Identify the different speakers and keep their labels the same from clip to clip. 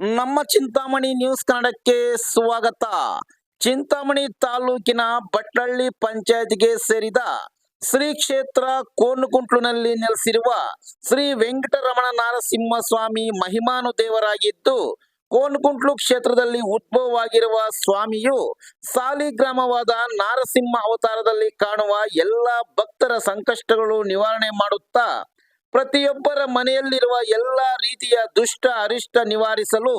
Speaker 1: ನಮ್ಮ ಚಿಂತಾಮಣಿ ನ್ಯೂಸ್ ಕನ್ನಡಕ್ಕೆ ಸ್ವಾಗತ. ಚಿಂತಾಮಣಿ ತಾಲೂಕಿನ ಬಟ್ಲಳ್ಳಿ ಪಂಚಾಯತ್ಗೆ ಸೇರಿದ ಶ್ರೀ ಕ್ಷೇತ್ರ ಕೋನುಕುಂಟ್ಲುನಲ್ಲಿ ನೆಲೆಸಿರುವ ಶ್ರೀ ವೆಂಕಟರಮಣ ನಾರಸಿಂಹ ಸ್ವಾಮಿ ಮಹಿಮಾನು ದೇವರಾಗಿದ್ದು ಕೋನುಕುಂಟ್ಲು ಕ್ಷೇತ್ರದಲ್ಲಿ ಉದ್ಭವವಾಗಿರುವ ಸ್ವಾಮಿಯು ಸಾಲಿಗ್ರಾಮವಾದ ನಾರಸಿಂಹ ಅವತಾರದಲ್ಲಿ ಕಾಣುವ ಎಲ್ಲ ಭಕ್ತರ ಸಂಕಷ್ಟಗಳು ನಿವಾರಣೆ ಮಾಡುತ್ತಾ ಪ್ರತಿಯೊಬ್ಬರ ಮನೆಯಲ್ಲಿರುವ ಎಲ್ಲ ರೀತಿಯ ದುಷ್ಟ ಅರಿಷ್ಟ ನಿವಾರಿಸಲು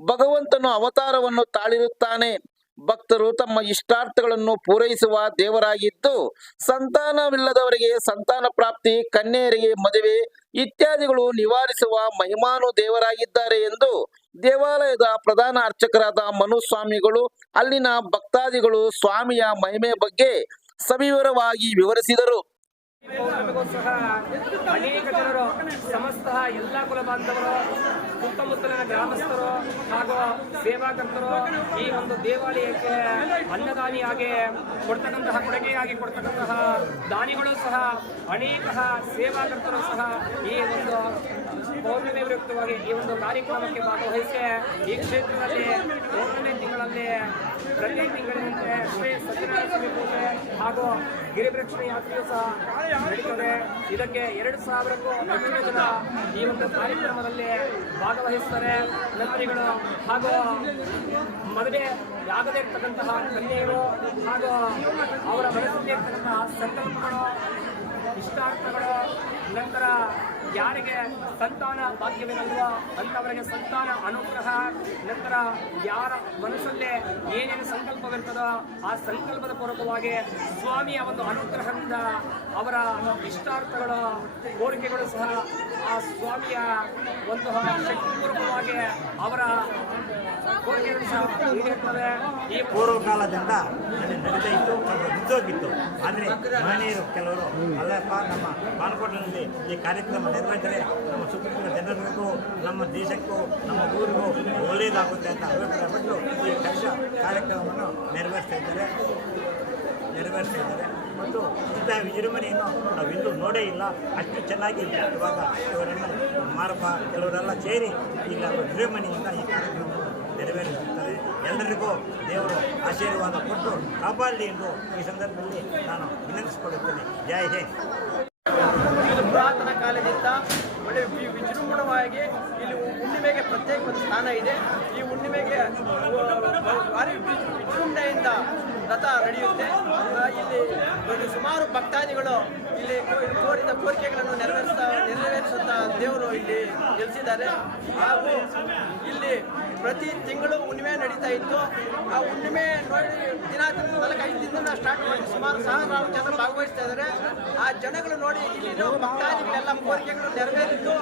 Speaker 1: ಭಗವಂತನು ಅವತಾರವನ್ನು ತಾಳಿರುತ್ತಾನೆ. ಭಕ್ತರು ತಮ್ಮ ಇಷ್ಟಾರ್ಥಗಳನ್ನು ಪೂರೈಸುವ ದೇವರಾಗಿದ್ದು ಸಂತಾನವಿಲ್ಲದವರಿಗೆ ಸಂತಾನ ಪ್ರಾಪ್ತಿ, ಕನ್ಯೆಯರಿಗೆ ಮದುವೆ ಇತ್ಯಾದಿಗಳು ನಿವಾರಿಸುವ ಮಹಿಮಾನು ದೇವರಾಗಿದ್ದಾರೆ ಎಂದು ದೇವಾಲಯದ ಪ್ರಧಾನ ಅರ್ಚಕರಾದ ಮನುಸ್ವಾಮಿಗಳು, ಅಲ್ಲಿನ ಭಕ್ತಾದಿಗಳು ಸ್ವಾಮಿಯ ಮಹಿಮೆ ಬಗ್ಗೆ ಸವಿವರವಾಗಿ ವಿವರಿಸಿದರು.
Speaker 2: ಪೌರ್ಣಮಿಗೋಸ್ಕರ ಅನೇಕ ಜನರು ಸಮಸ್ತ ಎಲ್ಲ ಕುಲ ಬಾಂಧವರು ಸುತ್ತಮುತ್ತಲಿನ ಗ್ರಾಮಸ್ಥರು ಹಾಗೂ ಸೇವಾಕರ್ತರು ಈ ಒಂದು ದೇವಾಲಯಕ್ಕೆ ಅನ್ನದಾನಿಯಾಗಿ ಕೊಡ್ತಕ್ಕಂತಹ, ಕೊಡುಗೆಯಾಗಿ ಕೊಡ್ತಕ್ಕಂತಹ ದಾನಿಗಳು ಸಹ, ಅನೇಕ ಸೇವಾಕರ್ತರು ಸಹ ಈ ಒಂದು ಪೌರ್ಣಮಿ ವಿರುಕ್ತವಾಗಿ ಈ ಒಂದು ಕಾರ್ಯಕ್ರಮಕ್ಕೆ ಭಾಗವಹಿಸಿ ಈ ಕ್ಷೇತ್ರದಲ್ಲಿ ಪೌರ್ಣಮಿ ತಿಂಗಳಲ್ಲಿ ಪ್ರತಿ ಶ್ರೀ ಸತ್ಯನಾರಾಯಣ ಹಾಗೂ ಗಿರಿಪ್ರಕ್ಷಣೆ ಯಾತ್ರೆಯು ಸಹ ನಡೀತದೆ. ಇದಕ್ಕೆ ಎರಡು ಸಾವಿರಕ್ಕೂ ಹೆಚ್ಚಿನ ಜನ ಈ ಒಂದು ಕಾರ್ಯಕ್ರಮದಲ್ಲಿ ಭಾಗವಹಿಸ್ತಾರೆ. ನಂತರಿಗಳು ಹಾಗೂ ಮದುವೆ ಆಗದೇ ಇರ್ತಕ್ಕಂತಹ ಕನ್ಯೆಯರು ಹಾಗೂ ಅವರ ಮನಸ್ಸಿಗೆ ಇರ್ತಕ್ಕಂತಹ ಸಂಕಲ್ಪಗಳು, ಇಷ್ಟಾರ್ಥಗಳು, ನಂತರ ಯಾರಿಗೆ ಸಂತಾನ ಭಾಗ್ಯವಿರಲ್ವೋ ಅಂಥವರಿಗೆ ಸಂತಾನ ಅನುಗ್ರಹ, ನಂತರ ಯಾರ ಮನಸ್ಸಲ್ಲೇ ಏನೇನು ಸಂಕಲ್ಪವಿರ್ತದೋ ಆ ಸಂಕಲ್ಪದ ಪೂರ್ವಕವಾಗಿ ಸ್ವಾಮಿಯ ಒಂದು ಅನುಗ್ರಹದಿಂದ ಅವರ ಇಷ್ಟಾರ್ಥಗಳು ಕೋರಿಕೆಗಳು ಸಹ ಆ ಸ್ವಾಮಿಯ ಒಂದು ಶಕ್ತಿಪೂರ್ವಕವಾಗಿ ಅವರ ಕೋರಿಕೆಗಳು ಸಹ ಕಾಲದಿಂದ ಈ
Speaker 3: ಇತ್ತು, ಅದು ಬಿದ್ದೋಗಿತ್ತು. ಆದರೆ ಮಹನೀಯರು ಕೆಲವರು, ಅಲ್ಲಪ್ಪ, ನಮ್ಮ ಬಾನಕೋಟೆಯಲ್ಲಿ ಈ ಕಾರ್ಯಕ್ರಮ ನೆರವೇರಿದರೆ ನಮ್ಮ ಸುತ್ತಮುತ್ತಲ ಜನರಿಗೂ, ನಮ್ಮ ದೇಶಕ್ಕೂ, ನಮ್ಮ ಊರಿಗೂ ಒಳ್ಳೆಯದಾಗುತ್ತೆ ಅಂತ ಅಭಿಪ್ರಾಯಪಟ್ಟು ಈ ಕಲಶ ಕಾರ್ಯಕ್ರಮವನ್ನು ನೆರವೇರಿಸ್ತಾ ಇದ್ದಾರೆ. ನೆರವೇರಿಸ್ತಾ ಇದ್ದಾರೆ. ಮತ್ತು ಇಂಥ ವಿಜೃಂಭಣೆಯನ್ನು ನಾವು ಇಂದು ನೋಡೇ ಇಲ್ಲ. ಅಷ್ಟು ಚೆನ್ನಾಗಿ ಇವಾಗ ಇವರೆಲ್ಲ ಮಾರಪ್ಪ, ಕೆಲವರೆಲ್ಲ ಸೇರಿ ಈಗ ವಿಜೃಂಭಣೆಯಿಂದ ಈ ಕಾರ್ಯಕ್ರಮವನ್ನು ನೆರವೇರಿಸುತ್ತಾರೆ. ಎಲ್ಲರಿಗೂ ದೇವರು ಆಶೀರ್ವಾದ ಕೊಟ್ಟು ಕಾಪಾಡಲಿ ಎಂದು ಈ ಸಂದರ್ಭದಲ್ಲಿ ನಾನು ವಿನಂತಿಸಿಕೊಳ್ಳುತ್ತೇನೆ. ಜೈ ಹಿಂದ್.
Speaker 4: ಪುರಾತನ ಕಾಲದಿಂದ ಒಳ್ಳೆ ವಿಜೃಂಭಣವಾಗಿ ಇಲ್ಲಿ ಹುಣ್ಣಿಮೆಗೆ ಪ್ರತ್ಯೇಕ ಒಂದು ಸ್ಥಾನ ಇದೆ. ಈ ಹುಣ್ಣಿಮೆಗೆ ಭಾರಿ ವಿಜೃಂಭಣೆಯಿಂದ ರಥ ನಡೆಯುತ್ತೆ. ಇಲ್ಲಿ ಒಂದು ಸುಮಾರು ಭಕ್ತಾದಿಗಳು ಇಲ್ಲಿ ಕೋರಿದ ಕೋರಿಕೆಗಳನ್ನು ನೆರವೇರಿಸ್ತಾ ನೆರವೇರಿಸುತ್ತಾ ದೇವರು ಇಲ್ಲಿ ನೆಲೆಸಿದ್ದಾರೆ. ಹಾಗೂ ಇಲ್ಲಿ ಪ್ರತಿ ತಿಂಗಳು ಹುಣ್ಣಿಮೆ ನಡೀತಾ ಇತ್ತು. ಆ ಹುಣ್ಣಿಮೆ ನೋಡಿ ದಿನ ಐದು ದಿನದಿಂದ ಸ್ಟಾರ್ಟ್ ಮಾಡಿ ಸುಮಾರು ಸಾವಿರಾರು ಜನ ಭಾಗವಹಿಸ್ತಾ ಇದ್ದಾರೆ. ಆ ಜನಗಳು ನೋಡಿ ಇಲ್ಲಿರೋ ಭಕ್ತಾದಿಗಳೆಲ್ಲ ಕೋರಿಕೆಗಳು ನೆರವೇರಿದ್ದು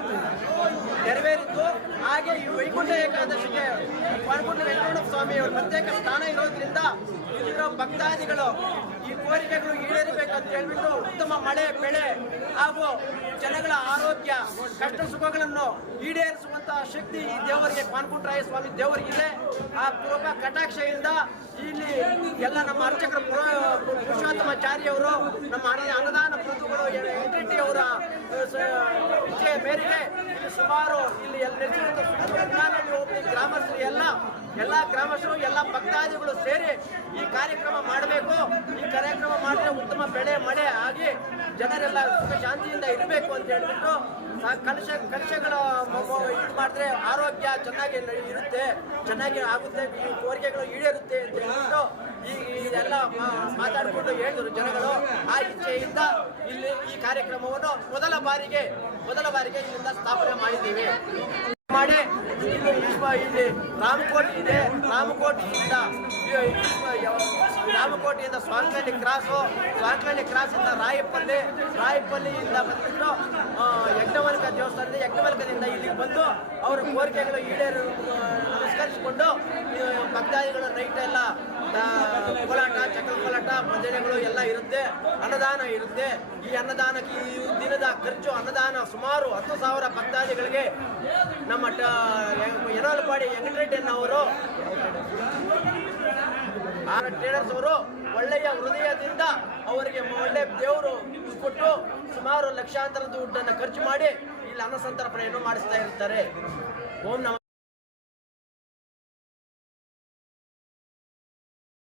Speaker 4: ನೆರವೇರಿದ್ದು. ಹಾಗೆ ಈ ವೈಕುಂಠ ಏಕಾದಶಿಗೆ, ವೈಕುಂಠ ವೆಂಕಟರಮಣ ಸ್ವಾಮಿ ಅವ್ರ ಪ್ರತ್ಯೇಕ ಸ್ಥಾನ ಇರೋದ್ರಿಂದ ಇಲ್ಲಿರೋ ಭಕ್ತಾದಿಗಳು ಈ ಕೋರಿಕೆಗಳು ಈಡೇರಬೇಕಂತ ಹೇಳ್ಬಿಟ್ಟು ಉತ್ತಮ ಮಳೆ, ಬೆಳೆ ಹಾಗೂ ಜನಗಳ ಆರೋಗ್ಯ, ಕಷ್ಟ ಸುಖಗಳನ್ನು ಈಡೇರಿಸುವಂತಹ ಶಕ್ತಿ ಈ ದೇವರಿಗೆ ಪಾನ್ಕುಂಟ್ರಾಯ ಸ್ವಾಮಿ ದೇವರಿಗಿದೆ. ಆ ಪೂರ್ವ ಕಟಾಕ್ಷೆಯಿಂದ ಇಲ್ಲಿ ಎಲ್ಲ ನಮ್ಮ ಅರ್ಚಕರ ಪುರ- ಪುರುಷೋತ್ತಮಾಚಾರ್ಯವರು ನಮ್ಮ ಅನ್ನ ಅನ್ನದಾನ ಎಂಟಿ ಅವರ ಮೇರೆಗೆ ಇಲ್ಲಿ ಸುಮಾರು ಇಲ್ಲಿ ಎಲ್ಲ ಗ್ರಾಮಸ್ಥರು ಎಲ್ಲ ಎಲ್ಲ ಗ್ರಾಮಸ್ಥರು, ಎಲ್ಲ ಭಕ್ತಾದಿಗಳು ಸೇರಿ ಈ ಕಾರ್ಯಕ್ರಮ ಮಾಡಬೇಕು. ಈ ಕಾರ್ಯಕ್ರಮ ಮಾಡಿದ್ರೆ ಉತ್ತಮ ಬೆಳೆ, ಮಳೆ ಆಗಿ ಜನರೆಲ್ಲ ಸುಖ ಶಾಂತಿಯಿಂದ ಇರಬೇಕು ಅಂತ ಹೇಳ್ಬಿಟ್ಟು ಕಲಶ, ಕಲಶಗಳ ಇದು ಮಾಡಿದ್ರೆ ಆರೋಗ್ಯ ಚೆನ್ನಾಗಿ ಇರುತ್ತೆ, ಚೆನ್ನಾಗಿ ಆಗುತ್ತೆ, ಈ ಕೋರಿಕೆಗಳು ಈಡೇರುತ್ತೆ ಅಂತ ಹೇಳ್ಬಿಟ್ಟು ಈ ಇದೆಲ್ಲ ಮಾತಾಡಿಕೊಂಡು ಹೇಳಿದರು ಜನಗಳು. ಆ ಇಚ್ಛೆಯಿಂದ ಇಲ್ಲಿ ಈ ಕಾರ್ಯಕ್ರಮವನ್ನು ಮೊದಲ ಬಾರಿಗೆ ಮೊದಲ ಬಾರಿಗೆ ಇಲ್ಲಿಂದ ಸ್ಥಾಪನೆ ಮಾಡಿದ್ದೀವಿ. ಮಾಡಿ. ಇಲ್ಲಿ. ರಾಮಕೋಟೆ ಇದೆ. ರಾಮಕೋಟಿಯಿಂದ ರಾಮಕೋಟಿಯಿಂದ ಸ್ವಾಂಕಳ್ಳಿ ಕ್ರಾಸು ಸ್ವಾಂಕಳ್ಳಿ ಕ್ರಾಸಿಂದ ರಾಯಪಲ್ಲಿ ರಾಯಪಲ್ಲಿಯಿಂದ ಬಂದ್ಬಿಟ್ಟು ಯಜ್ಞವಲ್ಕ ದೇವಸ್ಥಾನದ ಯಜ್ಞವಲ್ಕದಿಂದ ಇಲ್ಲಿಗೆ ಬಂದು ಅವರ ಕೋರಿಕೆಗಳು ಈಡೇರು ನಮಸ್ಕರಿಸಿಕೊಂಡು ಭಕ್ತಾದಿಗಳು ನೈಟ್ ಎಲ್ಲ ಕೋಲಾಟ ಚಕ್ರ ಕೋಲಾಟ ಭಜನೆಗಳು ಎಲ್ಲ ಇರುತ್ತೆ, ಅನ್ನದಾನ ಇರುತ್ತೆ. ಈ ಅನ್ನದಾನಕ್ಕೆ ಈ ದಿನದ ಖರ್ಚು, ಅನ್ನದಾನ ಸುಮಾರು ಹತ್ತು ಸಾವಿರ ಭಕ್ತಾದಿಗಳಿಗೆ ನಮ್ಮ ಟ- ವೆಂಕಟರೆಡ್ಡಿ ಅವರು ಟ್ರೇಡರ್ಸ್ ಅವರು ಒಳ್ಳೆಯ ಹೃದಯದಿಂದ ಅವರಿಗೆ ಒಳ್ಳೆ ದೇವರು ಕೊಟ್ಟು ಸುಮಾರು ಲಕ್ಷಾಂತರ ದುಡ್ಡನ್ನು ಖರ್ಚು ಮಾಡಿ ಇಲ್ಲಿ ಅನ್ನಸಂತರ್ಪಣೆಯನ್ನು ಮಾಡಿಸ್ತಾ ಇರ್ತಾರೆ. ಓಂ ನಮ